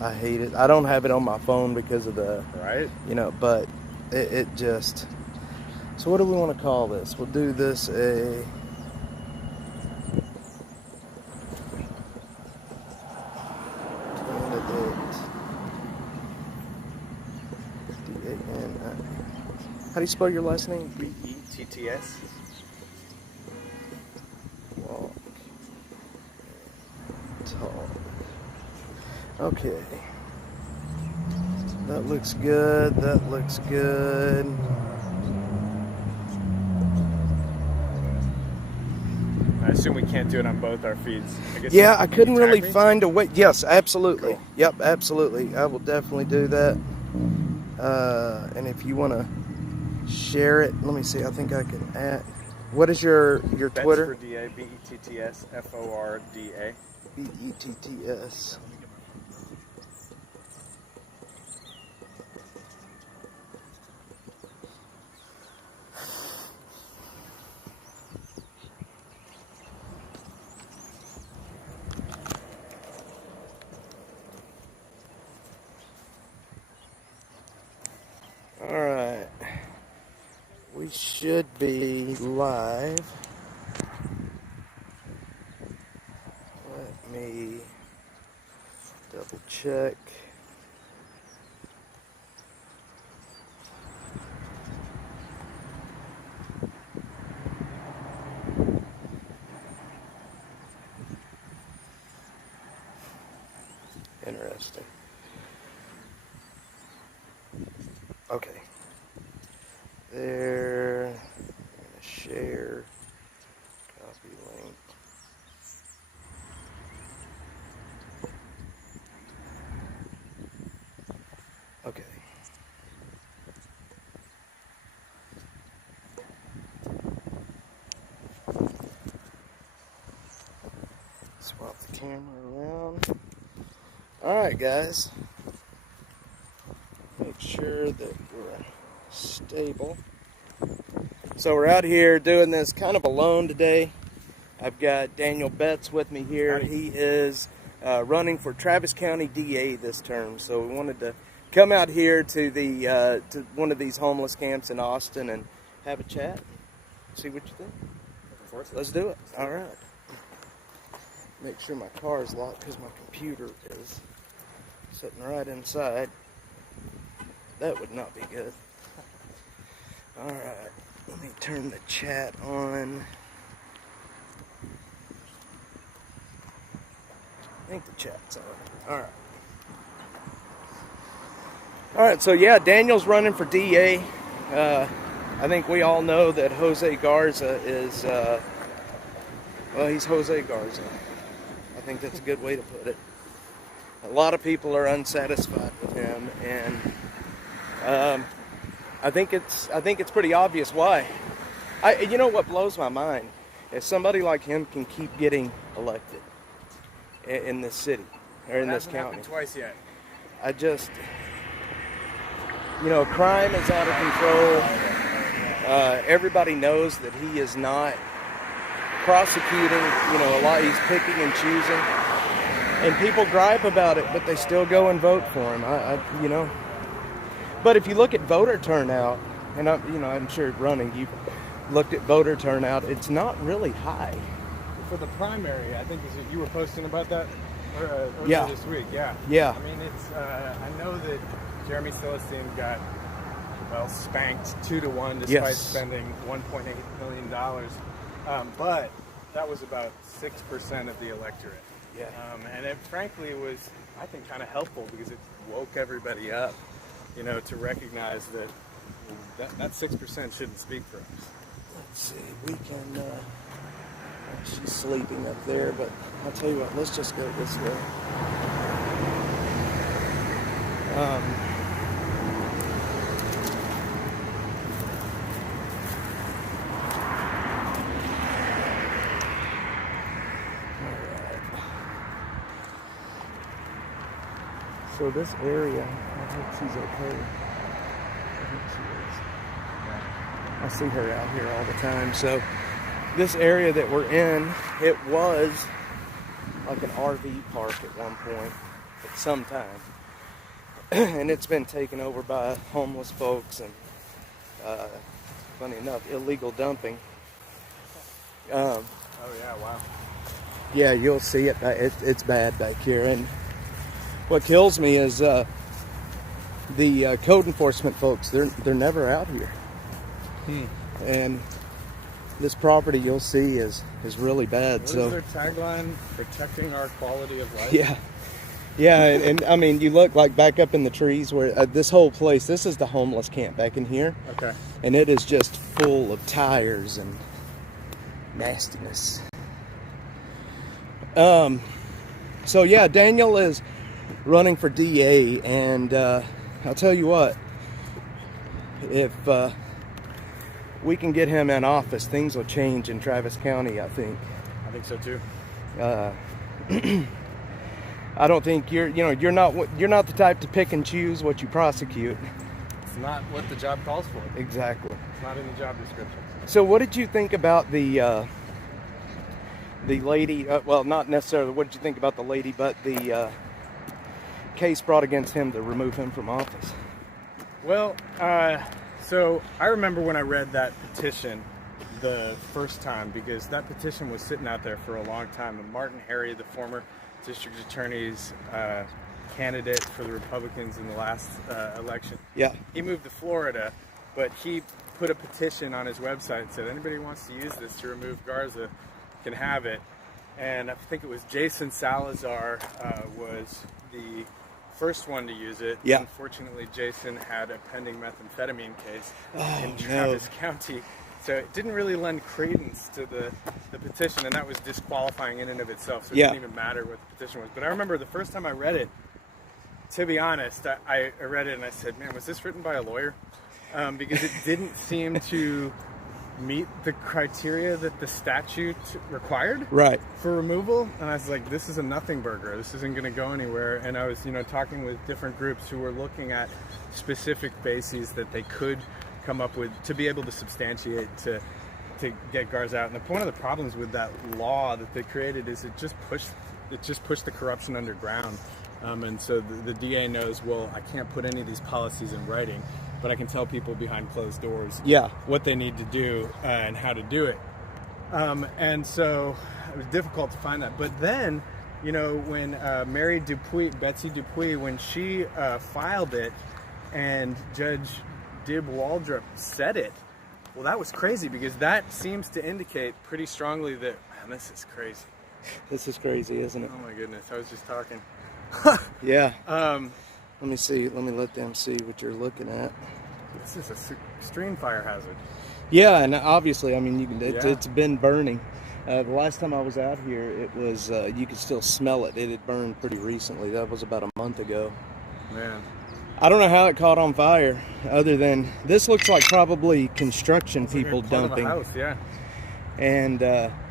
I hate it. I don't have it on my phone because of the, Right? but it just. So what do we want to call this? We'll do this a. Candidate. D-A-N-I. How do you spell your last name? B-E-T-T-S. Walk. Talk. Okay. That looks good. That looks good. I assume we can't do it on both our feeds. Yeah, I couldn't really me? find a way. Yes, absolutely. Cool. Yep, absolutely. I will definitely do that. And if you want to share it, let me see. I think I can add. What is your Twitter? Betts for DA, B-E-T-T-S, F-O-R-D-A. B-E-T-T-S. All right. We should be live. Let me double check. Interesting. Okay. There. I'm gonna share. Copy link. Okay. Swap the camera around. Alright, guys. Make sure that we're stable. So we're out here doing this kind of alone today. I've got Daniel Betts with me here. He is running for Travis County DA this term. So we wanted to come out here to the to one of these homeless camps in Austin and have a chat. See what you think. Let's do it. All right. Make sure my car is locked because my computer is sitting right inside. That would not be good. All right. Let me turn the chat on. I think the chat's on. All right. All right, so yeah, Daniel's running for DA. I think we all know that Jose Garza is, well, he's Jose Garza. I think that's a good way to put it. A lot of people are unsatisfied with him, and I think it's pretty obvious why. You know what blows my mind is somebody like him can keep getting elected in this city or in this county. Happened twice yet. I just, crime is out of control. Everybody knows that he is not prosecuting, a lot. He's picking and choosing, and people gripe about it, but they still go and vote for him. But if you look at voter turnout, and I'm sure running, you've looked at voter turnout, it's not really high. For the primary, I think you were posting about that Yeah. this week. Yeah. Yeah. I mean, it's. I know that Jeremy Celestine got spanked 2-1 despite Yes. spending $1.8 million. But that was about 6% of the electorate. Yeah. And it frankly was, I think, kind of helpful because it woke everybody up, to recognize that 6% shouldn't speak for us. Let's see. We can. She's sleeping up there, but I'll tell you what. Let's just go this way. So this area, I hope she's okay. I think she is. I see her out here all the time. So this area that we're in, it was like an RV park at one point. at some time. And it's been taken over by homeless folks and, funny enough, illegal dumping. Oh yeah, wow. Yeah, you'll see it. It's bad back here. And what kills me is the code enforcement folks. They're never out here. And this property you'll see is really bad. What is their tagline? Protecting our quality of life. Yeah. Yeah, and I mean, you look like back up in the trees where this whole place, this is the homeless camp back in here. Okay. And it is just full of tires and nastiness. So yeah, Daniel is running for DA, and I'll tell you what, if we can get him in office, things will change in Travis County, I think. I think so too. I don't think you're not the type to pick and choose what you prosecute. It's not what the job calls for. Exactly. It's not in the job description. So what did you think about the lady, well, not necessarily what did you think about the lady, but the case brought against him to remove him from office? Well, so I remember when I read that petition the first time, because that petition was sitting out there for a long time, and Martin Harry, the former district attorney's candidate for the Republicans in the last election, Yeah. he moved to Florida, but he put a petition on his website and said anybody who wants to use this to remove Garza can have it. And I think it was Jason Salazar was the first one to use it. Yeah. Unfortunately, Jason had a pending methamphetamine case in no. Travis County. So it didn't really lend credence to the petition, and that was disqualifying in and of itself. So it Yeah. didn't even matter what the petition was. But I remember the first time I read it, to be honest, I read it and I said, man, was this written by a lawyer? Because it didn't seem to meet the criteria that the statute required Right. for removal. And I was like, this is a nothing burger. This isn't going to go anywhere. And I was, talking with different groups who were looking at specific bases that they could come up with to be able to substantiate to get Garza out. And one of the problems with that law that they created is it just pushed the corruption underground. And so the DA knows, well, I can't put any of these policies in writing, but I can tell people behind closed doors Yeah. what they need to do and how to do it. And so it was difficult to find that. But then, when Mary Dupuy, Betsy Dupuy, when she filed it and Judge Dib Waldrop said it, well, that was crazy, because that seems to indicate pretty strongly that, man, this is crazy. This is crazy, isn't it? Oh my goodness, I was just talking. Yeah. Let me see. Let me let them see what you're looking at. This is an extreme fire hazard. Yeah, and obviously, I mean, Yeah. it's been burning. The last time I was out here, it was you could still smell it. It had burned pretty recently. That was about a month ago. Man. I don't know how it caught on fire, other than this looks like probably construction people Part of a dumping. house, yeah. And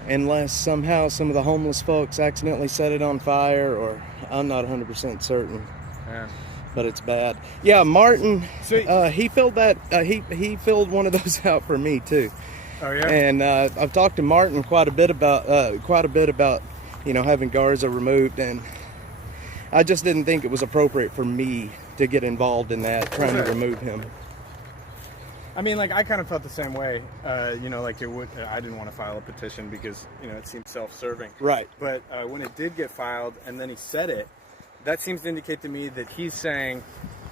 unless somehow some of the homeless folks accidentally set it on fire, or I'm not 100% certain, Yeah. but it's bad. Yeah, Martin, So- he filled that. He filled one of those out for me too. Oh yeah. And I've talked to Martin quite a bit about having Garza removed, and I just didn't think it was appropriate for me to get involved in that, trying to Sure. remove him. I mean, like, I kind of felt the same way. Like it would. I didn't want to file a petition because it seemed self-serving. Right. But when it did get filed, and then he said it, that seems to indicate to me that he's saying,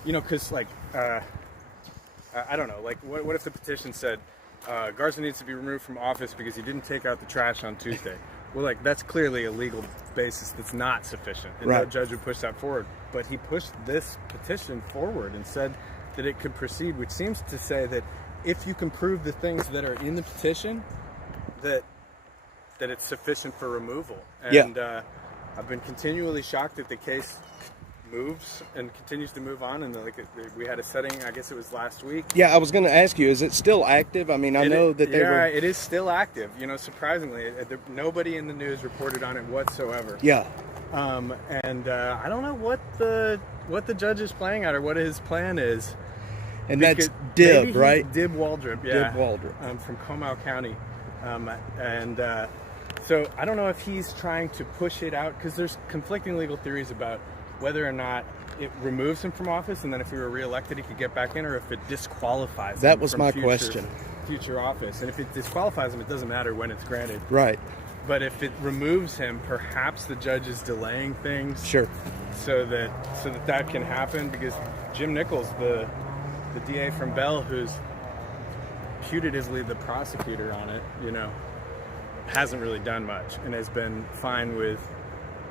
because like, I don't know, like, what if the petition said Garza needs to be removed from office because he didn't take out the trash on Tuesday? Well, like, that's clearly a legal basis that's not sufficient, and no Right. judge would push that forward. But he pushed this petition forward and said that it could proceed, which seems to say that if you can prove the things that are in the petition, that it's sufficient for removal. And I've been continually shocked that the case moves and continues to move on. And we had a setting, I guess it was last week. Yeah, I was going to ask you, is it still active? I mean, I know that they were. It is still active. Surprisingly, nobody in the news reported on it whatsoever. Yeah. And I don't know what the judge is playing at or what his plan is. And that's Maybe Dib, he's right? Dib Waldrop, yeah. Dib Waldrop. From Comal County. So I don't know if he's trying to push it out, because there's conflicting legal theories about whether or not it removes him from office, and then if he were reelected, he could get back in, or if it disqualifies That him was from my question. future office. And if it disqualifies him, it doesn't matter when it's granted. Right. But if it removes him, perhaps the judge is delaying things Sure. so that can happen, because Jim Nichols, the DA from Bell, who's putatively the prosecutor on it, hasn't really done much and has been fine with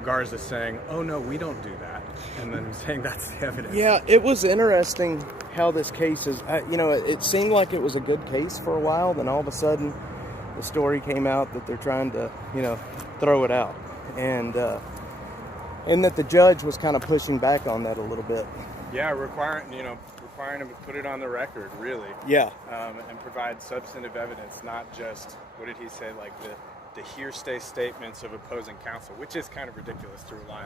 Garza saying, "Oh no, we don't do that," and then saying that's the evidence. Yeah, it was interesting how this case is. It seemed like it was a good case for a while. Then all of a sudden, the story came out that they're trying to, throw it out, and that the judge was kind of pushing back on that a little bit. Yeah, requiring him to put it on the record, really. Yeah. And provide substantive evidence, not just, what did he say, like the hearsay statements of opposing counsel, which is kind of ridiculous to rely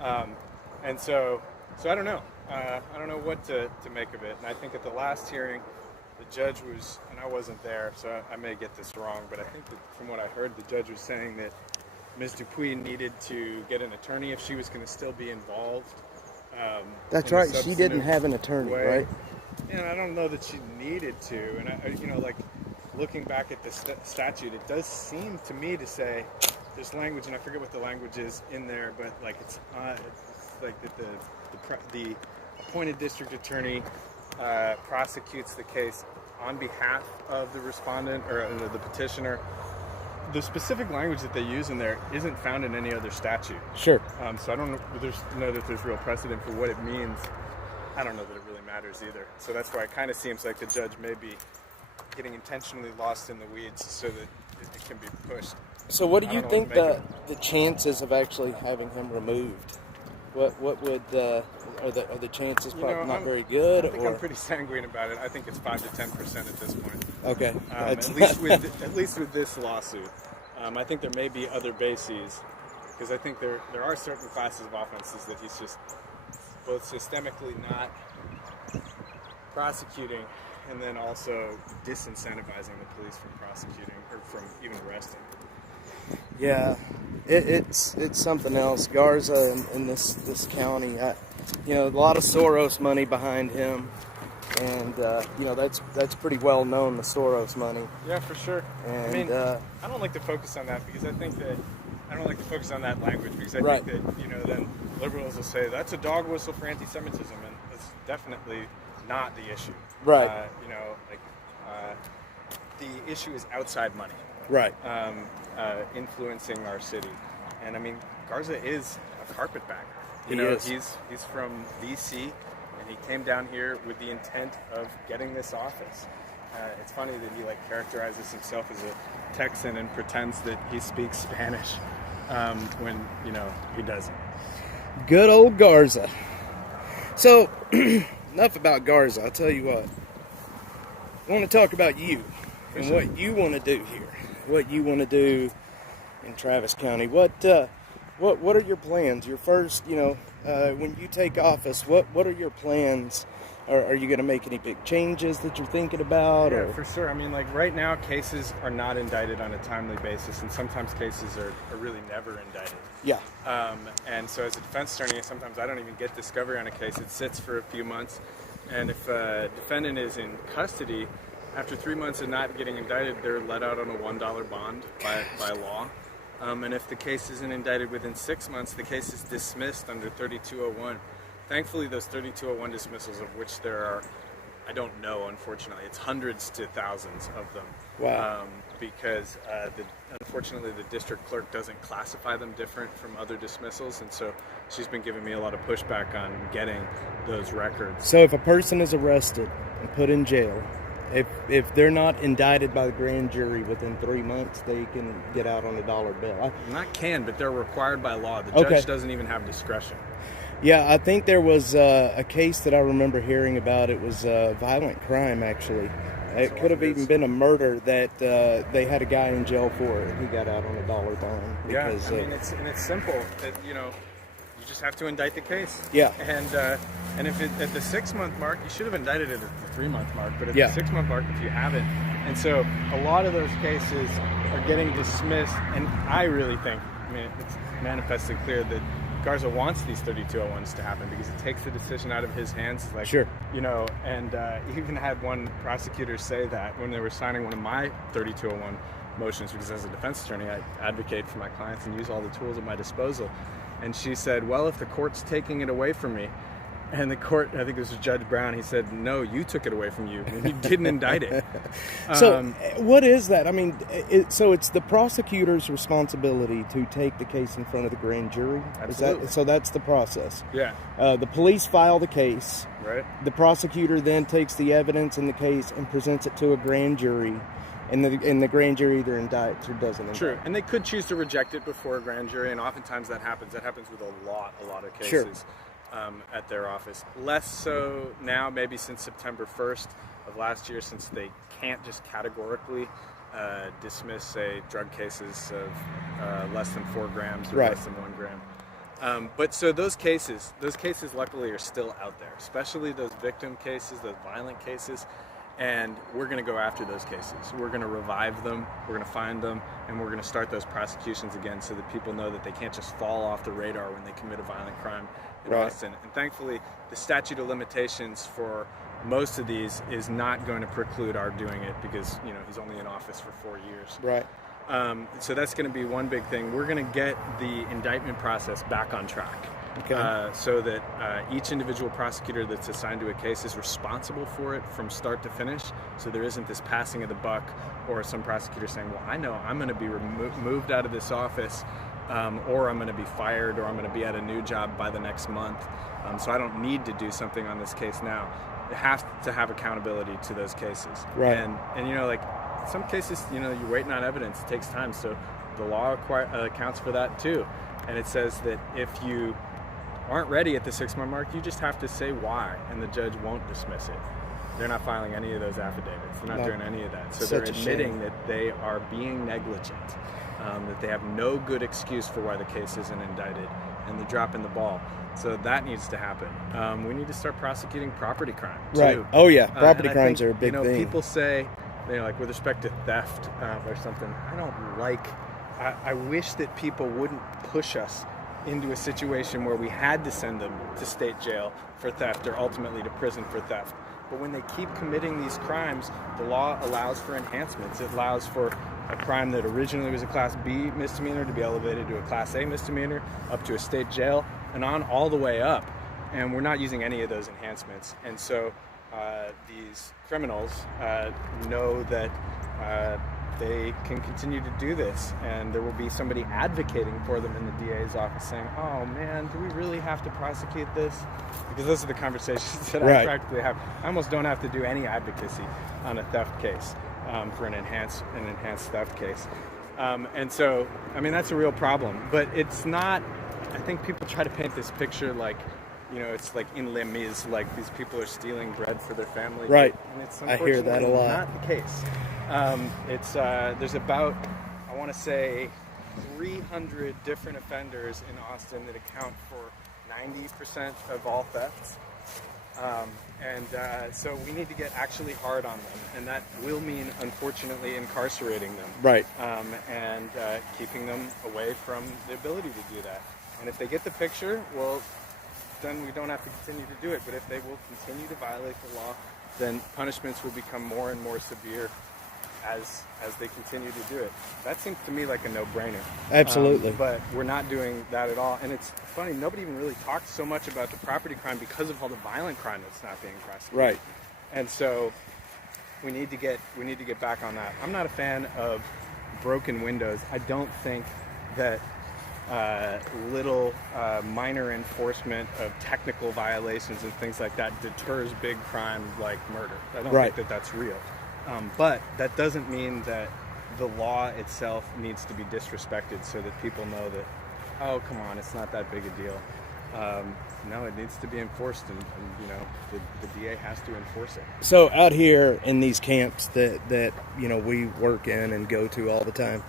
on. And so I don't know. I don't know what to make of it. And I think at the last hearing, the judge was, and I wasn't there, so I may get this wrong, but I think that from what I heard, the judge was saying that Ms. Dupuy needed to get an attorney if she was going to still be involved. That's in a right. She didn't substantive have an attorney, way. right? And I don't know that she needed to. And looking back at the statute, it does seem to me to say there's language, and I forget what the language is in there, but like it's like that the appointed district attorney prosecutes the case on behalf of the respondent or the petitioner. The specific language that they use in there isn't found in any other statute. Sure. So I don't know that there's real precedent for what it means. I don't know that it really matters either. So that's why it kind of seems like the judge may be getting intentionally lost in the weeds so that it can be pushed. So what do you think the the chances of actually having him removed? What would are the chances probably not very good? I think I'm pretty sanguine about it. I think it's 5 to 10% at this point. Okay. At least with this lawsuit, I think there may be other bases, because I think there are certain classes of offenses that he's just both systemically not prosecuting, and then also disincentivizing the police from prosecuting or from even arresting. Yeah, it's something else. Garza in this county, a lot of Soros money behind him, and that's pretty well known, the Soros money. Yeah, for sure. And I don't like to focus on that, because I don't like to focus on that language, because I right. think that then liberals will say that's a dog whistle for anti-Semitism, and it's definitely not the issue. Right. The issue is outside money. Right. Influencing our city. And Garza is a carpetbagger. He is. He's from DC, and he came down here with the intent of getting this office. It's funny that he characterizes himself as a Texan and pretends that he speaks Spanish when he doesn't. Good old Garza. So enough about Garza. I'll tell you what. I want to talk about you and what you want to do here. What you want to do in Travis County. What are your plans? Your first, when you take office, what are your plans? Are you going to make any big changes that you're thinking about? Yeah, for sure. Right now, cases are not indicted on a timely basis, and sometimes cases are really never indicted. Yeah. And so as a defense attorney, sometimes I don't even get discovery on a case. It sits for a few months, and if a defendant is in custody, after 3 months of not getting indicted, they're let out on a $1 bond by law. And if the case isn't indicted within 6 months, the case is dismissed under 3201. Thankfully, those 3201 dismissals, of which there are, I don't know, unfortunately, it's hundreds to thousands of them. Wow. Because unfortunately, the district clerk doesn't classify them different from other dismissals, and so she's been giving me a lot of pushback on getting those records. So if a person is arrested and put in jail, if they're not indicted by the grand jury within 3 months, they can get out on a dollar bill. Not can, but they're required by law. The Okay. judge doesn't even have discretion. Yeah, I think there was a case that I remember hearing about. It was a violent crime, actually. It could have even been a murder that they had a guy in jail for it. He got out on a dollar bond. Because, it's simple. You just have to indict the case. Yeah. And if at the 6 month mark, you should have indicted it at the 3 month mark, but at Yeah. the 6 month mark, if you haven't. And so a lot of those cases are getting dismissed, and I really think, it's manifestly clear that Garza wants these 3201s to happen because it takes the decision out of his hands. Like, Sure. you know, and he even had one prosecutor say that when they were signing one of my 3201 motions, because as a defense attorney, I advocate for my clients and use all the tools at my disposal. And she said, well, if the court's taking it away from me, and the court, I think it was Judge Brown, he said, no, you took it away from you. And you didn't indict it. So what is that? I mean, so it's the prosecutor's responsibility to take the case in front of the grand jury? Absolutely. So that's the process. Yeah. The police file the case. Right. The prosecutor then takes the evidence in the case and presents it to a grand jury. And the grand jury either indicts or doesn't indict. True. And they could choose to reject it before a grand jury, and oftentimes that happens. That happens with a lot of cases. Sure. At their office. Less so now, maybe since September 1st of last year, since they can't just categorically dismiss, say, drug cases of less than 4 grams or Right. less than 1 gram. But so those cases luckily are still out there, especially those victim cases, those violent cases. And we're going to go after those cases. We're going to revive them, we're going to find them, and we're going to start those prosecutions again so that people know that they can't just fall off the radar when they commit a violent crime in Right. Austin. And thankfully, the statute of limitations for most of these is not going to preclude our doing it because, you know, he's only in office for 4 years. Right. So that's going to be one big thing. We're going to get the indictment process back on track. Okay. So that each individual prosecutor that's assigned to a case is responsible for it from start to finish. So there isn't this passing of the buck or some prosecutor saying, well, I know I'm going to be moved out of this office or I'm going to be fired or I'm going to be at a new job by the next month. So I don't need to do something on this case now. You have to have accountability to those cases. Right. And you know, like some cases, you know, you're waiting on evidence. It takes time. So the law accounts for that too. And it says that if you aren't ready at the 6-month mark, you just have to say why, and the judge won't dismiss it. They're not filing any of those affidavits. They're not doing any of that. So they're admitting that they are being negligent, that they have no good excuse for why the case isn't indicted, and they're dropping the ball. So that needs to happen. We need to start prosecuting property crime, too. Right. Oh, yeah. Property And I crimes think, are a big thing. People say, you know, like with respect to theft or something, I wish that people wouldn't push us into a situation where we had to send them to state jail for theft or ultimately to prison for theft. But when they keep committing these crimes, the law allows for enhancements. It allows for a crime that originally was a Class B misdemeanor to be elevated to a Class A misdemeanor, up to a state jail, and on all the way up. And we're not using any of those enhancements. And so these criminals know that they can continue to do this, and there will be somebody advocating for them in the DA's office saying, oh man, do we really have to prosecute this? Because those are the conversations that I practically have. I almost don't have to do any advocacy on a theft case for an enhanced theft case. And so, I mean, that's a real problem, but it's not. I think people try to paint this picture like, you know, it's like in Les Mis, like these people are stealing bread for their family. Right. And it's I hear that a lot. not the case. There's about, I want to say, 300 different offenders in Austin that account for 90% of all thefts. So we need to get actually hard on them, and that will mean, unfortunately, incarcerating them. Right. And keeping them away from the ability to do that. And if they get the picture, well, then we don't have to continue to do it. But if they will continue to violate the law, then punishments will become more and more severe as they continue to do it. That seems to me like a no-brainer. Absolutely. But we're not doing that at all. And it's funny, nobody even really talks so much about the property crime because of all the violent crime that's not being prosecuted. Right. And so we need to get back on that. I'm not a fan of broken windows. I don't think that little minor enforcement of technical violations and things like that deters big crime like murder. I don't think that that's real. But that doesn't mean that the law itself needs to be disrespected so that people know that, oh, come on, it's not that big a deal. No, it needs to be enforced, and you know, the DA has to enforce it. So out here in these camps that you know we work in and go to all the time,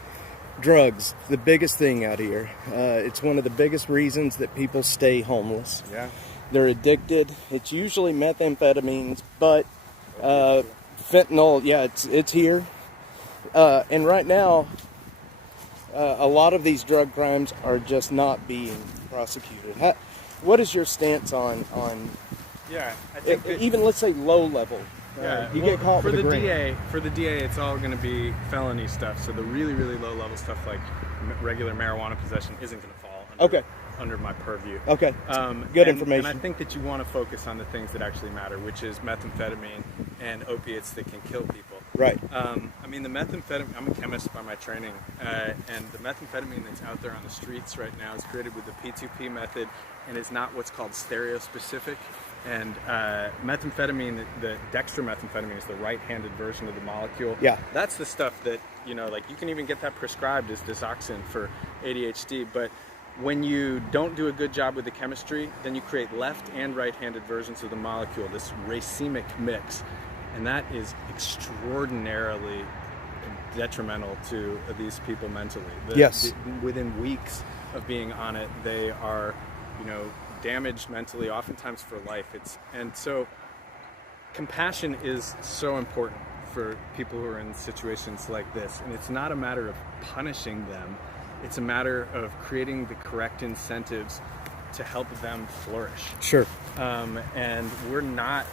drugs, the biggest thing out here. It's one of the biggest reasons that people stay homeless. Yeah. They're addicted. It's usually methamphetamines, but fentanyl, yeah, it's here. And right now, a lot of these drug crimes are just not being prosecuted. What is your stance on Yeah, I think that, even let's say low level? You get caught for with the a gram. DA. For the DA, it's all going to be felony stuff. So the really, really low level stuff like regular marijuana possession isn't going to fall under my purview. Okay. Good and information. And I think that you want to focus on the things that actually matter, which is methamphetamine and opiates that can kill people. Right. I mean, the methamphetamine, I'm a chemist by my training, and the methamphetamine that's out there on the streets right now is created with the P2P method and is not what's called stereospecific. And methamphetamine, the dextromethamphetamine is the right-handed version of the molecule. Yeah. That's the stuff that, like you can even get that prescribed as Desoxyn for ADHD, but when you don't do a good job with the chemistry, then you create left and right-handed versions of the molecule, this racemic mix. And that is extraordinarily detrimental to these people mentally. Yes. Within weeks of being on it, they are, damaged mentally, oftentimes for life. And so compassion is so important for people who are in situations like this. And it's not a matter of punishing them. It's a matter of creating the correct incentives to help them flourish. Sure. And we're not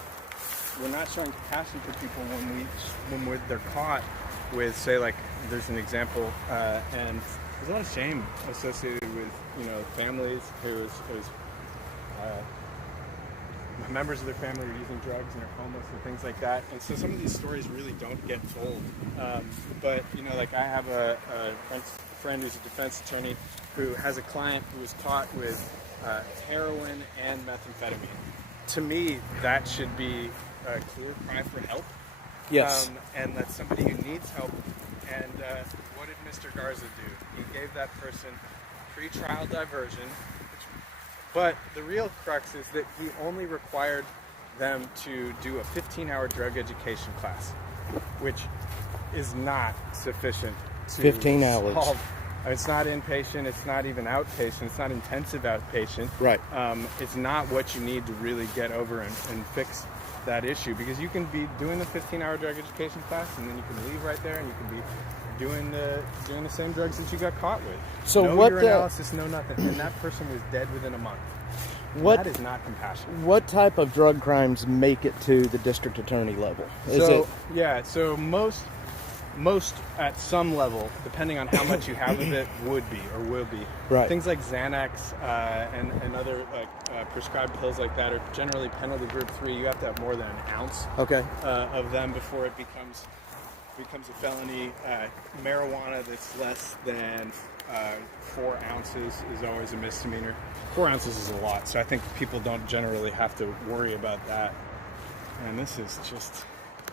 showing compassion for people when they're caught with, say, like, there's an example, and there's a lot of shame associated with, families whose members of their family are using drugs and are homeless and things like that. And so some of these stories really don't get told. But, like I have a friend who's a defense attorney who has a client who was caught with heroin and methamphetamine. To me, that should be a clear cry for help. Yes. And that's somebody who needs help. And what did Mr. Garza do? He gave that person pre-trial diversion. But the real crux is that he only required them to do a 15-hour drug education class, which is not sufficient to 15 hours. solve. It's not inpatient, it's not even outpatient, it's not intensive outpatient. Right. It's not what you need to really get over and fix that issue, because you can be doing the 15-hour drug education class and then you can leave right there and you can be doing the same drugs that you got caught with. So no what urinalysis, no nothing, and that person was dead within a month. That is not compassion. What type of drug crimes make it to the district attorney level? So most at some level, depending on how much you have of it, would be or will be. Right. Things like Xanax and other prescribed pills like that are generally penalty group 3. You have to have more than an ounce of them before it becomes a felony. Marijuana that's less than 4 ounces is always a misdemeanor. 4 ounces is a lot, so I think people don't generally have to worry about that. And this is just...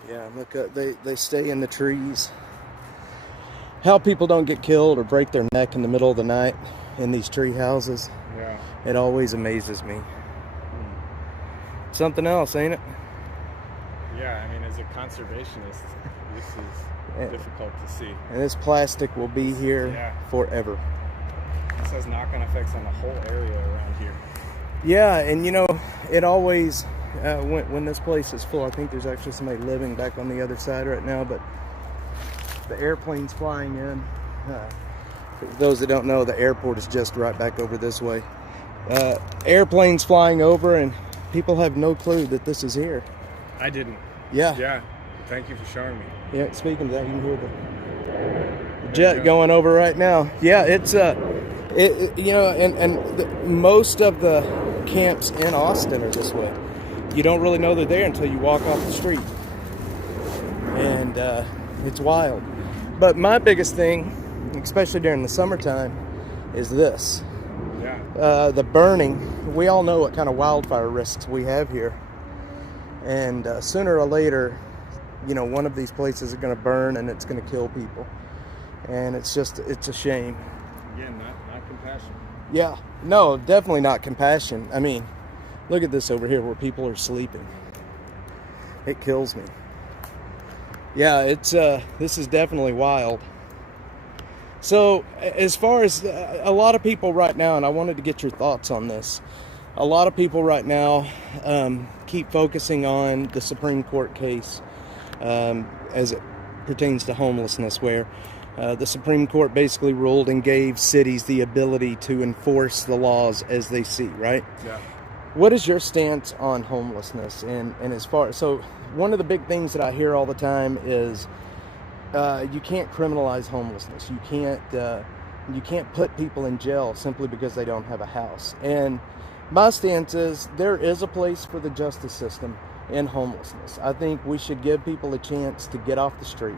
Yeah, look, they stay in the trees. How people don't get killed or break their neck in the middle of the night in these tree houses. Yeah. It always amazes me. Something else, ain't it? Yeah, I mean, as a conservationist, this is difficult to see. And this plastic will be here forever. This has knock-on effects on the whole area around here. Yeah, and it always, when this place is full, I think there's actually somebody living back on the other side right now, but the airplane's flying in. For those that don't know, the airport is just right back over this way. Airplanes flying over, and people have no clue that this is here. I didn't. Yeah. Yeah. Thank you for showing me. Yeah, speaking of that, you can hear the jet going over right now. Yeah, it's most of the camps in Austin are this way. You don't really know they're there until you walk off the street, and it's wild. But my biggest thing, especially during the summertime, is this. Yeah. The burning. We all know what kind of wildfire risks we have here, and sooner or later, one of these places is going to burn and it's going to kill people, and it's a shame. Again, not compassion. Yeah, no, definitely not compassion. I mean, look at this over here where people are sleeping. It kills me. Yeah, this is definitely wild. So, as far as a lot of people right now, and I wanted to get your thoughts on this, a lot of people right now keep focusing on the Supreme Court case as it pertains to homelessness, where The Supreme Court basically ruled and gave cities the ability to enforce the laws as they see, right? Yeah. What is your stance on homelessness? And as far, so one of the big things that I hear all the time is you can't criminalize homelessness. You can't put people in jail simply because they don't have a house. And my stance is there is a place for the justice system in homelessness. I think we should give people a chance to get off the street,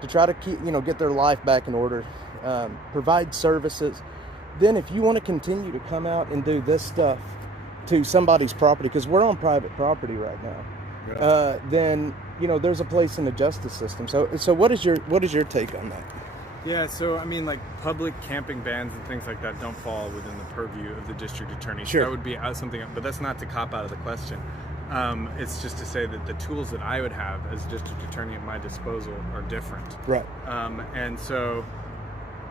to try to keep, get their life back in order, provide services. Then if you want to continue to come out and do this stuff to somebody's property, because we're on private property right now, Yeah. then there's a place in the justice system. So what is your take on that? Yeah, so I mean, like, public camping bans and things like that don't fall within the purview of the district attorney. Sure. That would be something, but that's not to cop out of the question. It's just to say that the tools that I would have as district attorney at my disposal are different. Right. And so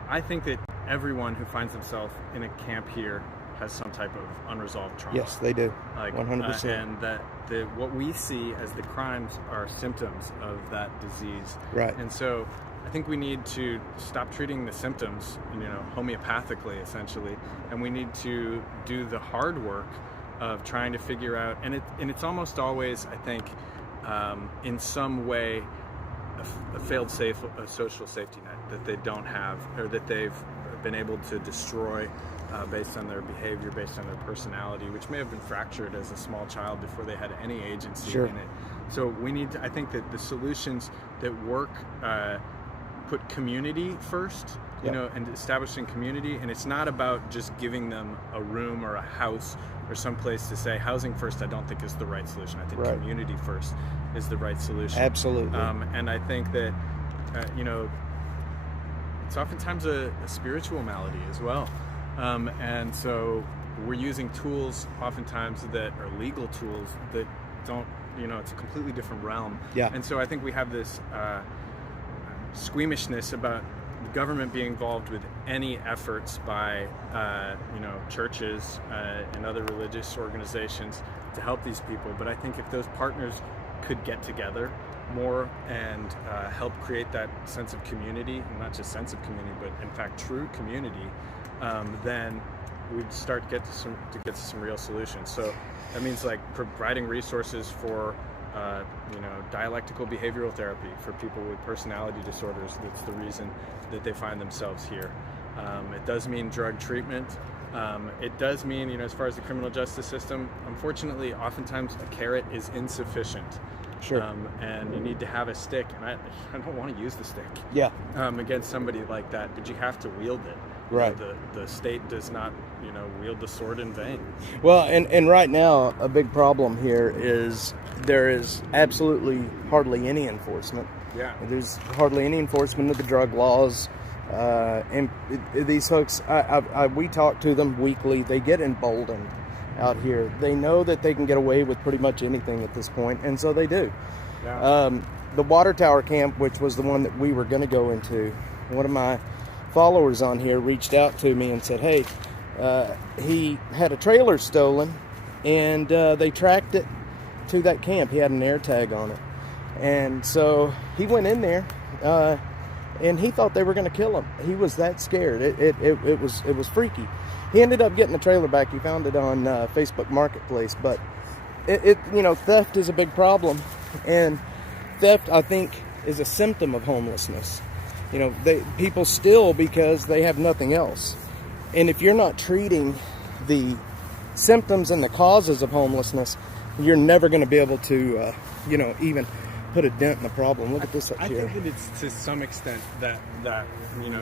I think that everyone who finds themselves in a camp here has some type of unresolved trauma. Yes, they do. Like 100%. And that what we see as the crimes are symptoms of that disease. Right. And so I think we need to stop treating the symptoms, homeopathically, essentially, and we need to do the hard work of trying to figure out, and it's almost always, I think, in some way, a failed social safety net that they don't have, or that they've been able to destroy based on their behavior, based on their personality, which may have been fractured as a small child before they had any agency Sure. in it. So we need to, I think that the solutions that work put community first, Yep. and establishing community. And it's not about just giving them a room or a house or some place to say housing first. I don't think is the right solution. I think Right. community first is the right solution. Absolutely. And I think that, it's oftentimes a spiritual malady as well. And so we're using tools oftentimes that are legal tools that don't, it's a completely different realm. Yeah. And so I think we have this squeamishness about the government being involved with any efforts by, churches and other religious organizations to help these people. But I think if those partners could get together more and help create that sense of community, and not just sense of community, but in fact true community, then we'd start to get to some real solutions. So that means like providing resources for dialectical behavioral therapy for people with personality disorders. That's the reason that they find themselves here. It does mean drug treatment. It does mean, as far as the criminal justice system, unfortunately, oftentimes a carrot is insufficient. Sure. And you need to have a stick, and I don't want to use the stick Yeah. against somebody like that, but you have to wield it. Right. The state does not, wield the sword in vain. Well, and right now, a big problem here is there is absolutely hardly any enforcement. Yeah. There's hardly any enforcement of the drug laws. And these folks, we talk to them weekly. They get emboldened out here. They know that they can get away with pretty much anything at this point, and so they do. Yeah. The Water Tower Camp, which was the one that we were going to go into, one of my followers on here reached out to me and said, hey, he had a trailer stolen, and they tracked it to that camp. He had an air tag on it. And so he went in there, and he thought they were going to kill him. He was that scared. It was freaky. He ended up getting the trailer back. He found it on Facebook Marketplace. But theft is a big problem, and theft, I think, is a symptom of homelessness. People steal because they have nothing else. And if you're not treating the symptoms and the causes of homelessness, you're never going to be able to, even put a dent in the problem. Look at this up here. I think that it's to some extent that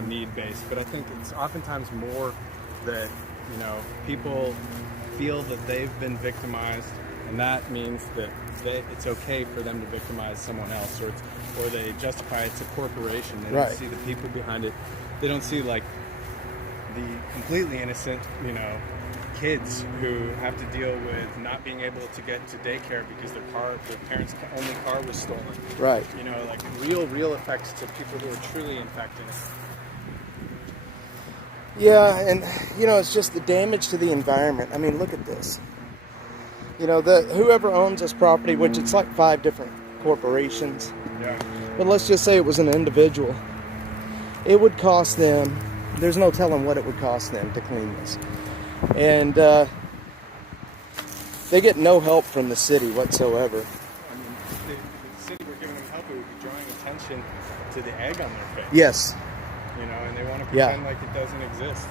need-based, but I think it's oftentimes more that, people feel that they've been victimized, and that means that it's okay for them to victimize someone else, or they justify it's a corporation. They Right. don't see the people behind it. They don't see like the completely innocent, kids who have to deal with not being able to get to daycare because their parents' only car was stolen. Right. Like real effects to people who are truly infected. Yeah, and it's just the damage to the environment. I mean, look at this. Whoever owns this property, which it's like 5 different corporations, Yeah. but let's just say it was an individual. it would cost them, there's no telling what it would cost them to clean this. And they get no help from the city whatsoever. I mean, if the city were giving them help, it would be drawing attention to the egg on their face. Yes. You know, and they want to Yeah. pretend like it doesn't exist.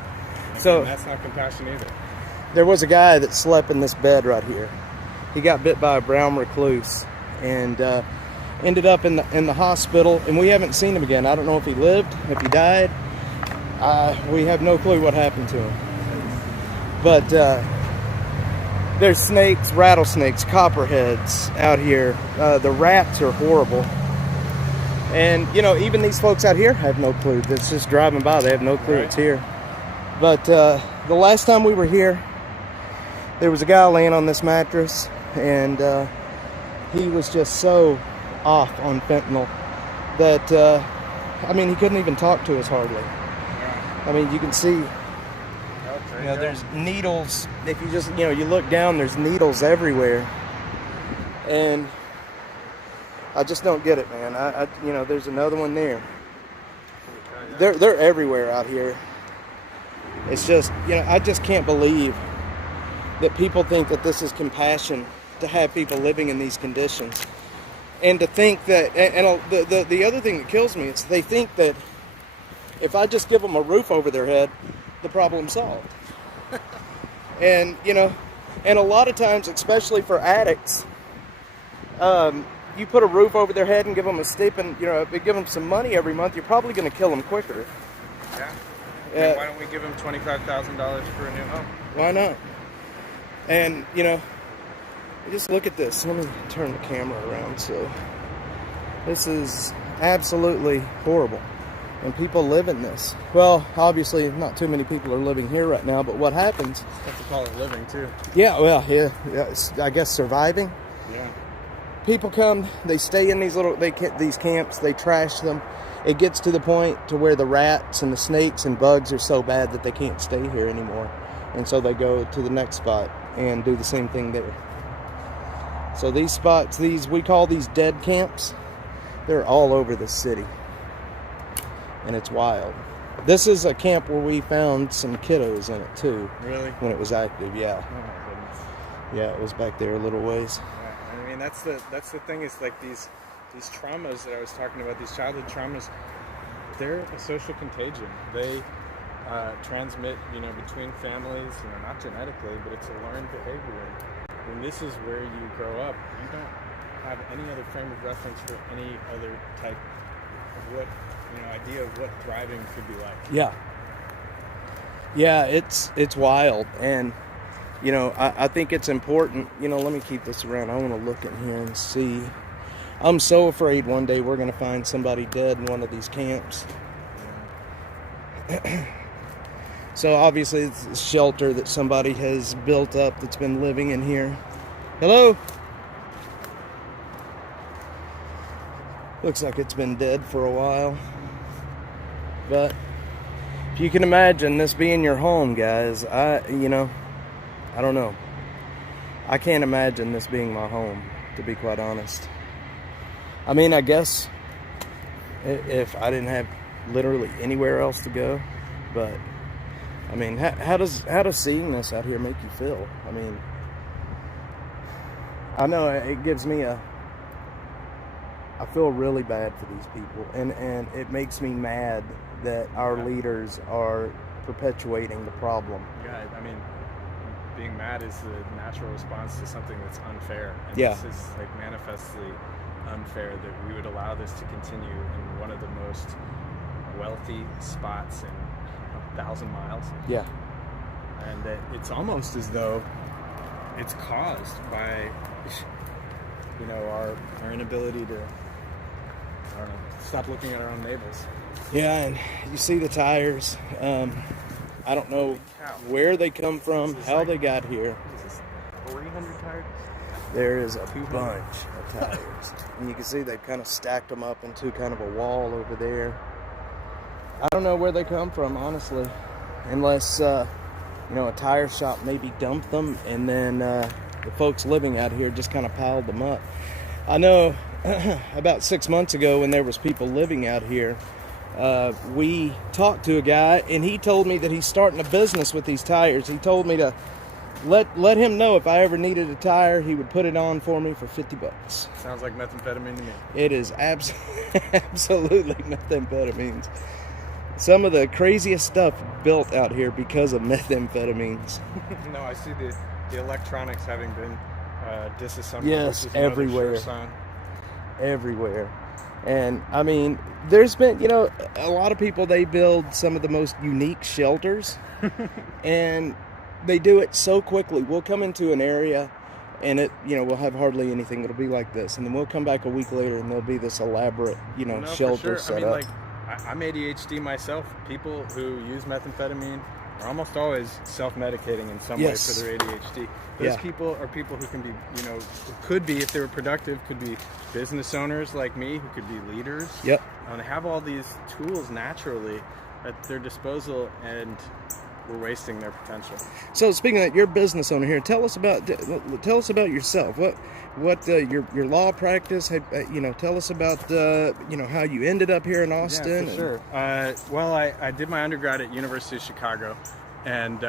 So- And that's not compassion either. There was a guy that slept in this bed right here. He got bit by a brown recluse and ended up in the hospital, and we haven't seen him again. I don't know if he lived, if he died. We have no clue what happened to him. But there's snakes, rattlesnakes, copperheads out here. The rats are horrible. And, you know, even these folks out here have no clue. That's just driving by. They have no clue it's here. But the last time we were here, there was a guy laying on this mattress, and he was just so off on fentanyl that, I mean, he couldn't even talk to us hardly. I mean, you can see, there's needles. If you just, you look down, there's needles everywhere. And I just don't get it, man. There's another one there. They're everywhere out here. It's just, I just can't believe that people think that this is compassion to have people living in these conditions. And to think that, and the other thing that kills me is they think that if I just give them a roof over their head, the problem's solved. And, and a lot of times, especially for addicts, you put a roof over their head and give them a stipend, give them some money every month, you're probably going to kill them quicker. Yeah. Why don't we give them $25,000 for a new home? Why not? And, just look at this. Let me turn the camera around. So, this is absolutely horrible. And people live in this. Well, obviously, not too many people are living here right now, but what happens? You have to call it living, too. Yeah, I guess surviving. Yeah. People come, they stay in these these camps, they trash them. It gets to the point to where the rats and the snakes and bugs are so bad that they can't stay here anymore. And so they go to the next spot and do the same thing there. So these spots, we call these dead camps, they're all over the city. And it's wild. This is a camp where we found some kiddos in it too. Really? When it was active, yeah. Oh my goodness. Yeah, it was back there a little ways. Yeah, I mean, that's the thing is like these traumas that I was talking about, these childhood traumas, they're a social contagion. They transmit, between families, not genetically, but it's a learned behavior. When this is where you grow up, you don't have any other frame of reference for any other type of what, idea of what thriving could be like. Yeah, it's wild. And, I think it's important, let me keep this around. I want to look in here and see. I'm so afraid one day we're going to find somebody dead in one of these camps. So obviously it's a shelter that somebody has built up that's been living in here. Hello? Looks like it's been dead for a while. But if you can imagine this being your home, guys, I don't know. I can't imagine this being my home, to be quite honest. I mean, I guess if I didn't have literally anywhere else to go, but I mean, how does seeing this out here make you feel? I mean, I know it gives me I feel really bad for these people, and it makes me mad that our leaders are perpetuating the problem. Yeah, I mean, being mad is the natural response to something that's unfair. And Yeah. This is like manifestly unfair that we would allow this to continue in one of the most wealthy spots in 1,000 miles. Yeah. And that it's almost as though it's caused by, our inability to, stop looking at our own neighbors. Yeah, and you see the tires. I don't know where they come from, how they got here. What is this, 300 tires? There is a bunch of tires. And you can see they've kind of stacked them up into kind of a wall over there. I don't know where they come from, honestly. Unless, a tire shop maybe dumped them, and then the folks living out here just kind of piled them up. I know about 6 months ago when there was people living out here, we talked to a guy, and he told me that he's starting a business with these tires. He told me to let him know if I ever needed a tire, he would put it on for me for $50. Sounds like methamphetamine to me. It is absolutely methamphetamines. Some of the craziest stuff built out here because of methamphetamines. No, I see the electronics having been disassembled. Yes, which is another everywhere. sure sign. Everywhere. And I mean, there's been, a lot of people, they build some of the most unique shelters and they do it so quickly. We'll come into an area and we'll have hardly anything. It'll be like this. And then we'll come back a week later and there'll be this elaborate, No, shelter for sure. set I mean, up. like, I'm ADHD myself. People who use methamphetamine are almost always self-medicating in some Yes. way for their ADHD. Those Yeah. people are people who can be, who could be, if they were productive, could be business owners like me, who could be leaders. Yep. They have all these tools naturally at their disposal, and we're wasting their potential. So speaking of that, you're a business owner here. Tell us about yourself. What your law practice? Tell us about how you ended up here in Austin. Yeah, for sure. Well, I did my undergrad at University of Chicago, and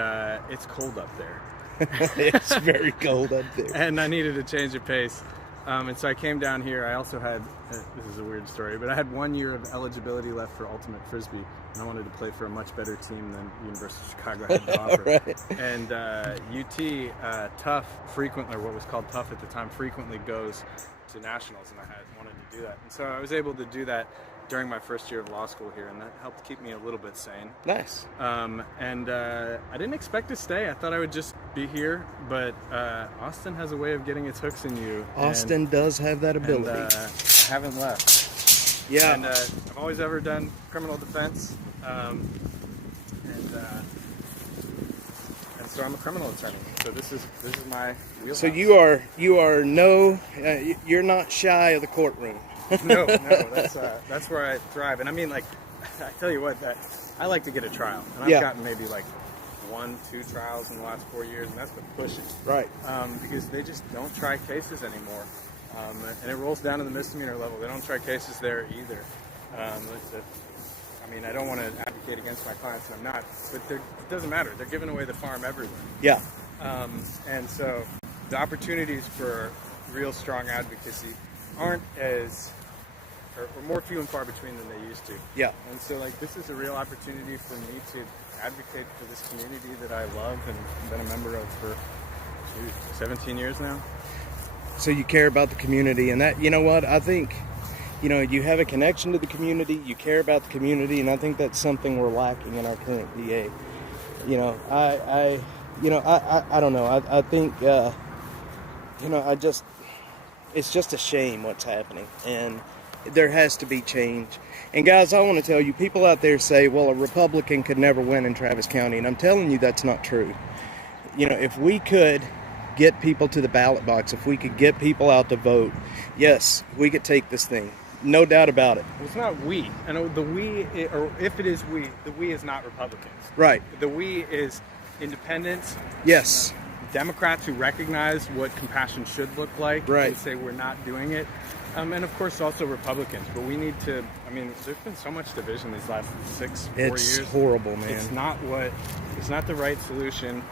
it's cold up there. It's very cold up there. And I needed a change of pace. And so I came down here. I also had, this is a weird story, but I had 1 year of eligibility left for Ultimate Frisbee, and I wanted to play for a much better team than University of Chicago had to offer. Right. And UT, Tough frequently, or what was called Tough at the time, frequently goes to nationals, and I had wanted to do that. And so I was able to do that during my first year of law school here, and that helped keep me a little bit sane. Nice. And I didn't expect to stay. I thought I would just be here, but Austin has a way of getting its hooks in you. Austin does have that ability. And, I haven't left. Yeah. And I've always ever done criminal defense, and so I'm a criminal attorney. So this is my wheelhouse. So you're not shy of the courtroom. No, that's where I thrive. And I mean, like, I tell you what, that I like to get a trial, and I've gotten maybe like 1-2 trials in the last 4 years, and that's been pushing. Right. Because they just don't try cases anymore, and it rolls down to the misdemeanor level. They don't try cases there either. I mean, I don't want to advocate against my clients, and I'm not, but it doesn't matter. They're giving away the farm everywhere. Yeah. And so the opportunities for real strong advocacy aren't as, or more few and far between than they used to. Yeah. And so, like, this is a real opportunity for me to advocate for this community that I love and been a member of for 17 years now. So you care about the community, and that, I think, you have a connection to the community, you care about the community, and I think that's something we're lacking in our current DA. I don't know. I think, it's just a shame what's happening, and there has to be change. And guys, I want to tell you, people out there say, well, a Republican could never win in Travis County, and I'm telling you that's not true. If we could get people to the ballot box, if we could get people out to vote, yes, we could take this thing. No doubt about it. Well, it's not we. I know the we, or if it is we, the we is not Republicans. Right. The we is independents. Yes. Democrats who recognize what compassion should look like. Right. And say we're not doing it. And of course also Republicans. But we need to, there's been so much division these last 4 years. It's horrible, man. It's not the right solution.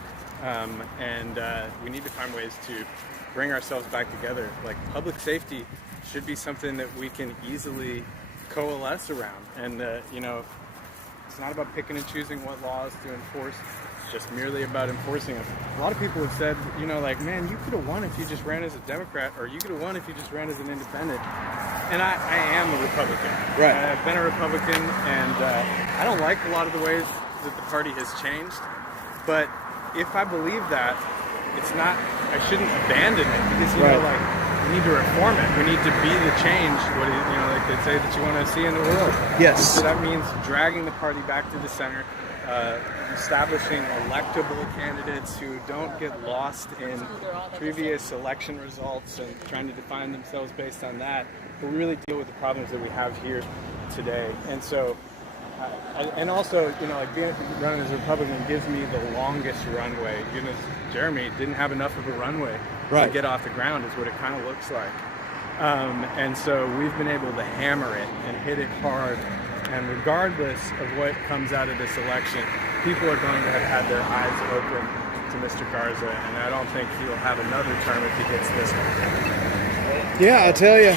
And we need to find ways to bring ourselves back together. Like, public safety should be something that we can easily coalesce around. And, it's not about picking and choosing what laws to enforce. It's just merely about enforcing them. A lot of people have said, man, you could have won if you just ran as a Democrat, or you could have won if you just ran as an independent. And I am a Republican. Right. I've been a Republican, and I don't like a lot of the ways that the party has changed. But if I believe that, I shouldn't abandon it, because, we need to reform it. We need to be the change, like they say, that you want to see in the world. Yes. So that means dragging the party back to the center, establishing electable candidates who don't get lost in previous election results and trying to define themselves based on that, but really deal with the problems that we have here today. And so, and also, being running as a Republican gives me the longest runway. Jeremy didn't have enough of a runway to get off the ground, is what it kind of looks like. And so we've been able to hammer it and hit it hard And regardless of what comes out of this election, people are going to have had their eyes open to Mr. Garza, and I don't think he'll have another term if he gets this one. Yeah, I tell you,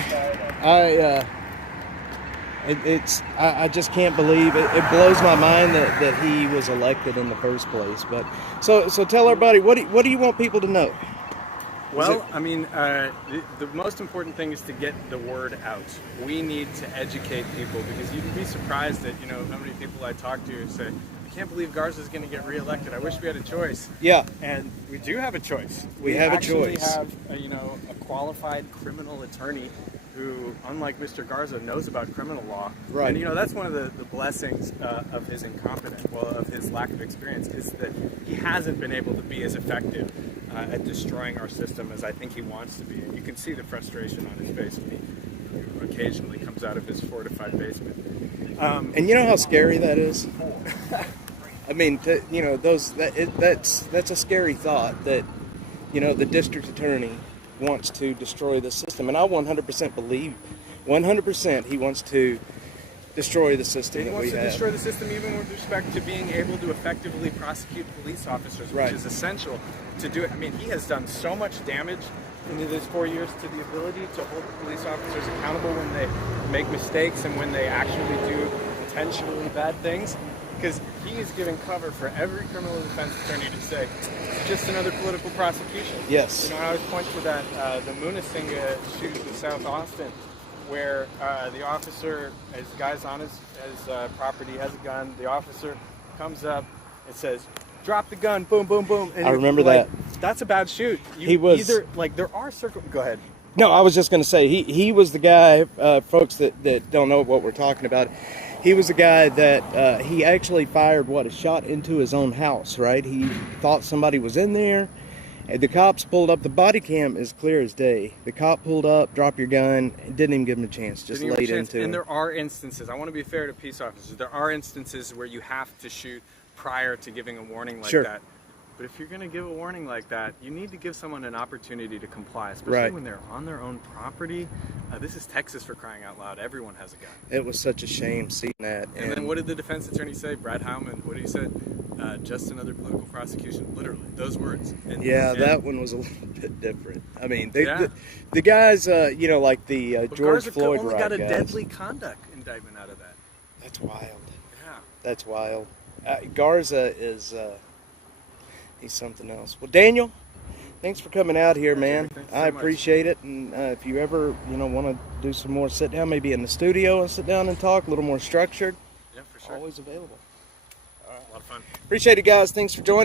I just can't believe it. It blows my mind that he was elected in the first place. But so tell everybody, what do you want people to know? Well, I mean, the most important thing is to get the word out. We need to educate people, because you'd be surprised at, how many people I talk to who say, I can't believe Garza's going to get reelected. I wish we had a choice. Yeah. And we do have a choice. We have a choice. We have, a qualified criminal attorney who, unlike Mr. Garza, knows about criminal law. Right. And, that's one of the blessings of his of his lack of experience, is that he hasn't been able to be as effective at destroying our system as I think he wants to be. And you can see the frustration on his face when he occasionally comes out of his fortified basement. And you know how scary that is? I mean, that's a scary thought, that, the district attorney wants to destroy the system. And I 100% believe, 100% he wants to destroy the system that we have. He wants to destroy the system even with respect to being able to effectively prosecute police officers, which is essential to do it. I mean, he has done so much damage in his 4 years to the ability to hold police officers accountable when they make mistakes and when they actually do intentionally bad things, because he is giving cover for every criminal defense attorney to say it's just another political prosecution. Yes. I always point to that the Munisinghe shoot in South Austin, where the officer, as the guy's on his property, has a gun. The officer comes up and says, "Drop the gun!" Boom, boom, boom. And I remember that. That's a bad shoot. He was there are Go ahead. No, I was just going to say he was the guy. Folks that don't know what we're talking about. He was the guy that he actually fired a shot into his own house. Right? He thought somebody was in there. The cops pulled up. The body cam is clear as day. The cop pulled up, drop your gun, didn't even give him a chance, just laid into him. And there are instances, I want to be fair to peace officers, there are instances where you have to shoot prior to giving a warning like that. But if you're going to give a warning like that, you need to give someone an opportunity to comply, especially when they're on their own property. This is Texas, for crying out loud. Everyone has a gun. It was such a shame seeing that. And then what did the defense attorney say? Brad Howman, what did he say? Just another political prosecution. Literally, those words. That one was a little bit different. I mean, the guys, like the George Floyd only riot got a guys. deadly conduct indictment out of that. That's wild. Yeah. That's wild. Garza is... he's something else. Well, Daniel, thanks for coming out here, man. I appreciate it. And if you ever, want to do some more sit down, maybe in the studio and sit down and talk, a little more structured. Yeah, for sure. Always available. A lot of fun. Appreciate it, guys. Thanks for joining.